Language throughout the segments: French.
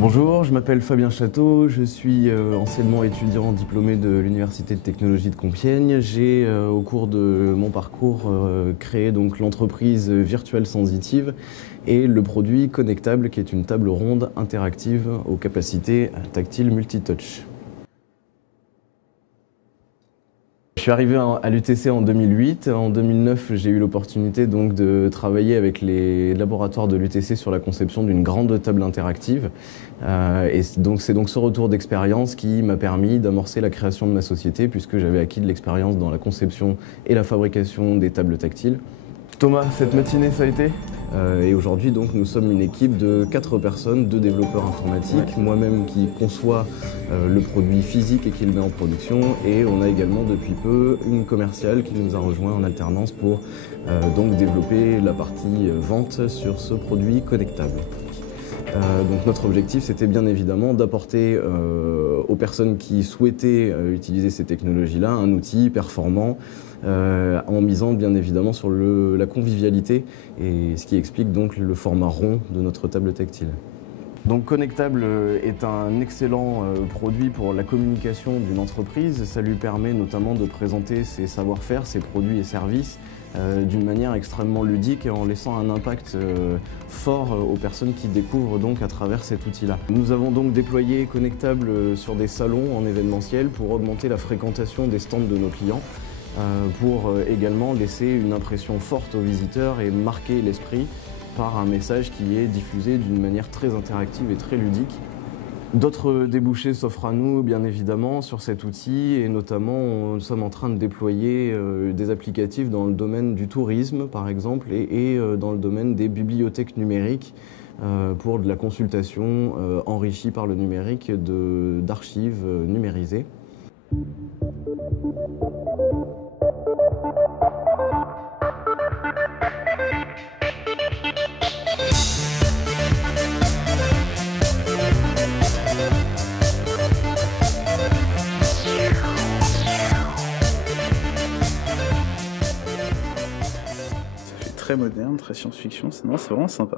Bonjour, je m'appelle Fabien Château, je suis anciennement étudiant diplômé de l'Université de technologie de Compiègne. J'ai au cours de mon parcours créé donc l'entreprise Virtual Sensitive et le produit connectable qui est une table ronde interactive aux capacités tactiles multitouch. Je suis arrivé à l'UTC en 2008. En 2009, j'ai eu l'opportunité donc de travailler avec les laboratoires de l'UTC sur la conception d'une grande table interactive. C'est donc ce retour d'expérience qui m'a permis d'amorcer la création de ma société puisque j'avais acquis de l'expérience dans la conception et la fabrication des tables tactiles. Thomas, cette matinée, ça a été ? Et aujourd'hui, donc, nous sommes une équipe de 4 personnes, 2 développeurs informatiques, moi-même qui conçoit le produit physique et qui le met en production, et on a également depuis peu une commerciale qui nous a rejoint en alternance pour donc développer la partie vente sur ce produit connectable. Donc notre objectif, c'était bien évidemment d'apporter aux personnes qui souhaitaient utiliser ces technologies-là un outil performant en misant bien évidemment sur la convivialité, et ce qui explique donc le format rond de notre table tactile. Donc Connectable est un excellent produit pour la communication d'une entreprise. Ça lui permet notamment de présenter ses savoir-faire, ses produits et services d'une manière extrêmement ludique et en laissant un impact fort aux personnes qui découvrent donc à travers cet outil-là. Nous avons donc déployé Connectable sur des salons en événementiel pour augmenter la fréquentation des stands de nos clients, pour également laisser une impression forte aux visiteurs et marquer l'esprit par un message qui est diffusé d'une manière très interactive et très ludique. D'autres débouchés s'offrent à nous, bien évidemment, sur cet outil, et notamment, nous sommes en train de déployer des applicatifs dans le domaine du tourisme, par exemple, et dans le domaine des bibliothèques numériques, pour de la consultation enrichie par le numérique d'archives numérisées. Très moderne, très science-fiction, c'est vraiment sympa.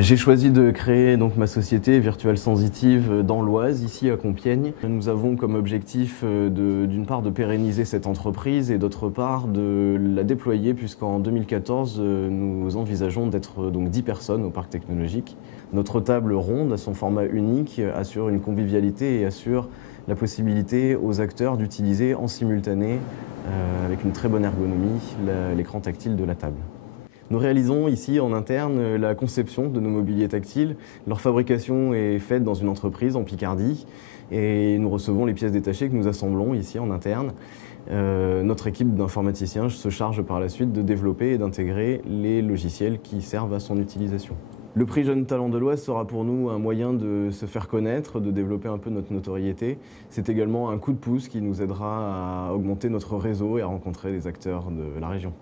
J'ai choisi de créer donc ma société Virtual Sensitive dans l'Oise, ici à Compiègne. Nous avons comme objectif d'une part de pérenniser cette entreprise et d'autre part de la déployer, puisqu'en 2014 nous envisageons d'être donc 10 personnes au parc technologique. Notre table ronde à son format unique assure une convivialité et assure la possibilité aux acteurs d'utiliser en simultané, avec une très bonne ergonomie, l'écran tactile de la table. Nous réalisons ici en interne la conception de nos mobiliers tactiles. Leur fabrication est faite dans une entreprise en Picardie et nous recevons les pièces détachées que nous assemblons ici en interne. Notre équipe d'informaticiens se charge par la suite de développer et d'intégrer les logiciels qui servent à son utilisation. Le prix Jeune Talent de l'Oise sera pour nous un moyen de se faire connaître, de développer un peu notre notoriété. C'est également un coup de pouce qui nous aidera à augmenter notre réseau et à rencontrer des acteurs de la région.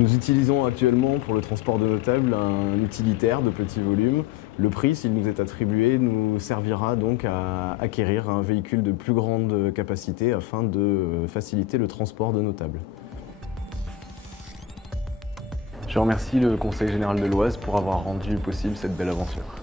Nous utilisons actuellement pour le transport de nos tables un utilitaire de petit volume. Le prix, s'il nous est attribué, nous servira donc à acquérir un véhicule de plus grande capacité afin de faciliter le transport de nos tables. Je remercie le Conseil général de l'Oise pour avoir rendu possible cette belle aventure.